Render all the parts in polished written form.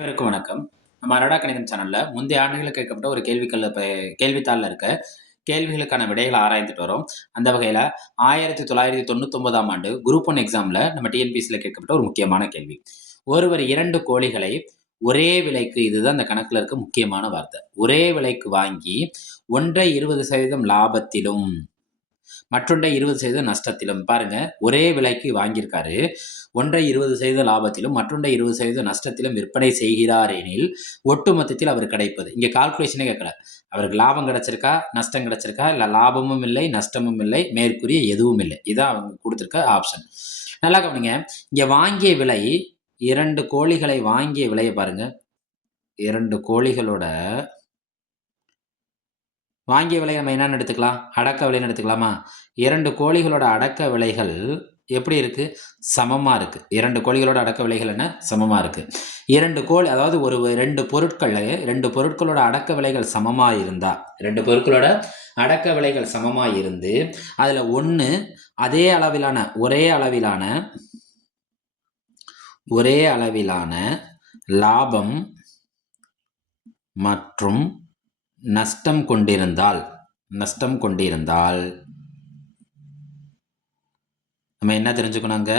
அனைவருக்கும் வணக்கம். நம்ம அரடா கணிதம் சேனல்ல முந்தைய ஆண்டுகளில் கேட்கப்பட்ட ஒரு கேள்வித்தாளில் இருக்க கேள்விகளுக்கான விடைகளை ஆராய்ந்துட்டு வரோம். அந்த வகையில் 1999ஆம் ஆண்டு குரூப் 1 எக்ஸாமில் நம்ம டிஎன்பிஎஸ்சியில் கேட்கப்பட்ட ஒரு முக்கியமான கேள்வி. ஒருவர் 2 கோழிகளை ஒரே விலைக்கு, இதுதான் அந்த கணக்கில் இருக்க முக்கியமான வார்த்தை, ஒரே விலைக்கு வாங்கி ஒன்றை 20% லாபத்திலும் மற்றொன்றை 20% நஷ்டத்திலும், பாருங்க, ஒரே விலைக்கு வாங்கியிருக்காரு, ஒன்றை 20% லாபத்திலும் மற்றொன்றை 20% நஷ்டத்திலும் விற்பனை செய்கிறார் எனில் ஒட்டுமொத்தத்தில் அவர் கிடைப்பது. இங்கே கால்குலேஷனே கேட்கல, அவருக்கு லாபம் கிடைச்சிருக்கா நஷ்டம் கிடைச்சிருக்கா, இல்லை லாபமும் இல்லை நஷ்டமும் இல்லை மேற்கூறிய எதுவும் இல்லை. இதான் அவங்க கொடுத்துருக்க ஆப்ஷன். நல்லா கவனிங்க. இங்கே வாங்கிய விலை, 2 கோழிகளை வாங்கிய விலையை பாருங்க. 2 கோழிகளோட வாங்கிய விலை நம்ம என்னன்னு எடுத்துக்கலாம், அடக்க விலைன்னு எடுத்துக்கலாமா? 2 கோழிகளோட அடக்க விலைகள் எப்படி இருக்கு? சமமா இருக்கு. 2 கோழிகளோட அடக்க விலைகள் என்ன? சமமா இருக்கு. 2 கோழி, அதாவது ஒரு 2 பொருட்களோட அடக்க விலைகள் சமமா இருந்தா, 2 பொருட்களோட அடக்க விலைகள் சமமா இருந்து அதுல ஒண்ணு அதே அளவிலான ஒரே அளவிலான லாபம் மற்றும் நஷ்டம் கொண்டிருந்தால் நம்ம என்ன தெரிஞ்சுக்கணுங்க?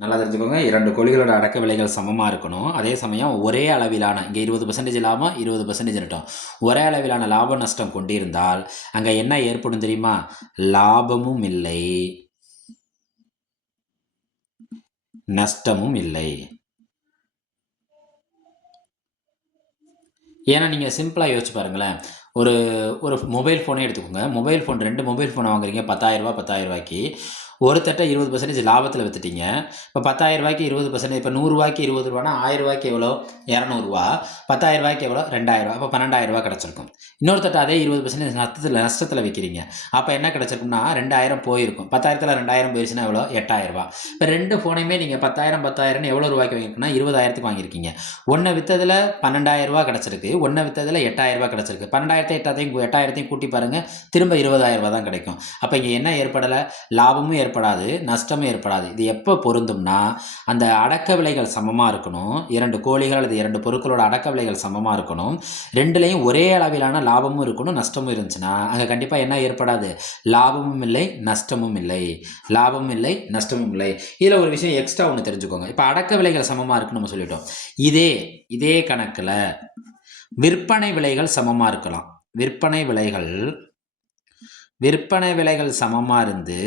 நல்லா தெரிஞ்சுக்கோங்க. 2 கோழிகளோட அடக்க விலைகள் சமமாக இருக்கணும். அதே சமயம் ஒரே அளவிலான, இங்கே 20% லாபம் 20% நட்டம், ஒரே அளவிலான லாப நஷ்டம் கொண்டிருந்தால் அங்கே என்ன ஏற்படும் தெரியுமா? லாபமும் இல்லை நஷ்டமும் இல்லை. ஏன்னா நீங்கள் சிம்பிளாக யோசிச்சு பாருங்களேன். ஒரு ஒரு மொபைல் ஃபோனே எடுத்துக்கோங்க. மொபைல் ஃபோன் 2 மொபைல் ஃபோனை வாங்குறீங்க 10,000 ரூபாய்க்கு. ஒரு தட்டை 20% லாபத்தில் விற்றுட்டீங்க. இப்போ 10,000 ரூபாய்க்கு 20%, இப்போ 100 ரூபாய்க்கு 20 ரூபானா 1000 ரூபாய்க்கு எவ்வளோ? 200 ரூபா. 10,000 ரூபாய்க்கு எவ்வளோ? 2000 ரூபா. அப்போ 12,000 ரூபா கிடச்சிருக்கும். இன்னொரு தட்டை அதே 20% நஷ்டத்தில் விற்கிறீங்க. அப்போ என்ன கிடச்சிருக்கும்னா 2000 போயிருக்கும். 10,000ல் 2000 போயிடுச்சுன்னா எவ்வளோ? 8,000 ரூபா. இப்போ 2 ஃபோனையுமே நீங்கள் 10,000 எவ்வளோ ரூபாய்க்கு வாங்கியிருக்குன்னா 20,000க்கு வாங்கியிருக்கீங்க. ஒன்றை விற்றதில் 12,000 ரூபா கிடச்சிருக்கு, ஒன்றை விற்றதில் 8,000 ரூபா கிடச்சிருக்கு. 12,000 கூட்டி பாருங்கள், திரும்ப 20,000 ரூபா தான் கிடைக்கும். அப்போ இங்கே என்ன ஏற்படலை? லாபமும் ஏற்படாது நஷ்டமும் ஏற்படாது. இது எப்போ பொருந்தும்னா, அந்த அடக்க விலைகள் சமமாக இருக்கணும். 2 கோழிகள் அல்லது 2 பொருட்களோட அடக்க விலைகள் சமமாக இருக்கணும். ரெண்டுலையும் ஒரே அளவிலான லாபமும் இருக்கணும் நஷ்டமும் இருந்துச்சுன்னா அங்கே கண்டிப்பாக என்ன ஏற்படாது? லாபமும் இல்லை நஷ்டமும் இல்லை. இதில் ஒரு விஷயம் எக்ஸ்ட்ரா ஒன்று தெரிஞ்சுக்கோங்க. இப்போ அடக்க விலைகள் சமமாக இருக்குன்னு நம்ம சொல்லிட்டோம். இதே கணக்கில் விற்பனை விலைகள் சமமாக இருக்கலாம். விற்பனை விலைகள் சமமாக இருந்து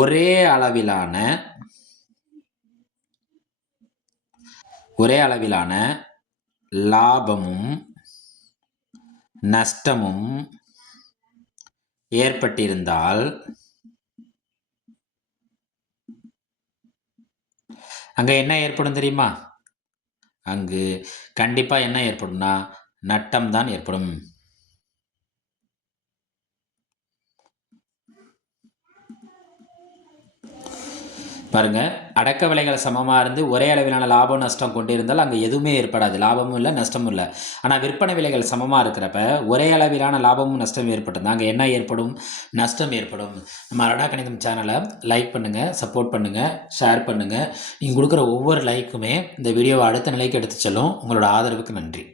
ஒரே அளவிலான லாபமும் நஷ்டமும் ஏற்பட்டிருந்தால் அங்க என்ன ஏற்படும் தெரியுமா? அங்கு கண்டிப்பா என்ன ஏற்படும்னா நட்டம் தான் ஏற்படும். பாருங்க, அடக்க விலைகள் சமமாக இருந்து ஒரே அளவிலான லாபம் நஷ்டம் கொண்டிருந்தால் அங்கே எதுவுமே ஏற்படாது, லாபமும் இல்லை நஷ்டமும் இல்லை. ஆனால் விற்பனை விலைகள் சமமாக இருக்கிறப்ப ஒரே அளவிலான லாபமும் நஷ்டம் ஏற்பட்டது, அங்கே என்ன ஏற்படும்? நஷ்டம் ஏற்படும். நம்ம அரடா கணிதம் சேனலை லைக் பண்ணுங்கள், சப்போர்ட் பண்ணுங்கள், ஷேர் பண்ணுங்கள். நீங்கள் கொடுக்குற ஒவ்வொரு லைக்குமே இந்த வீடியோவை அடுத்த நிலைக்கு எடுத்து செல்லும். உங்களோட ஆதரவுக்கு நன்றி.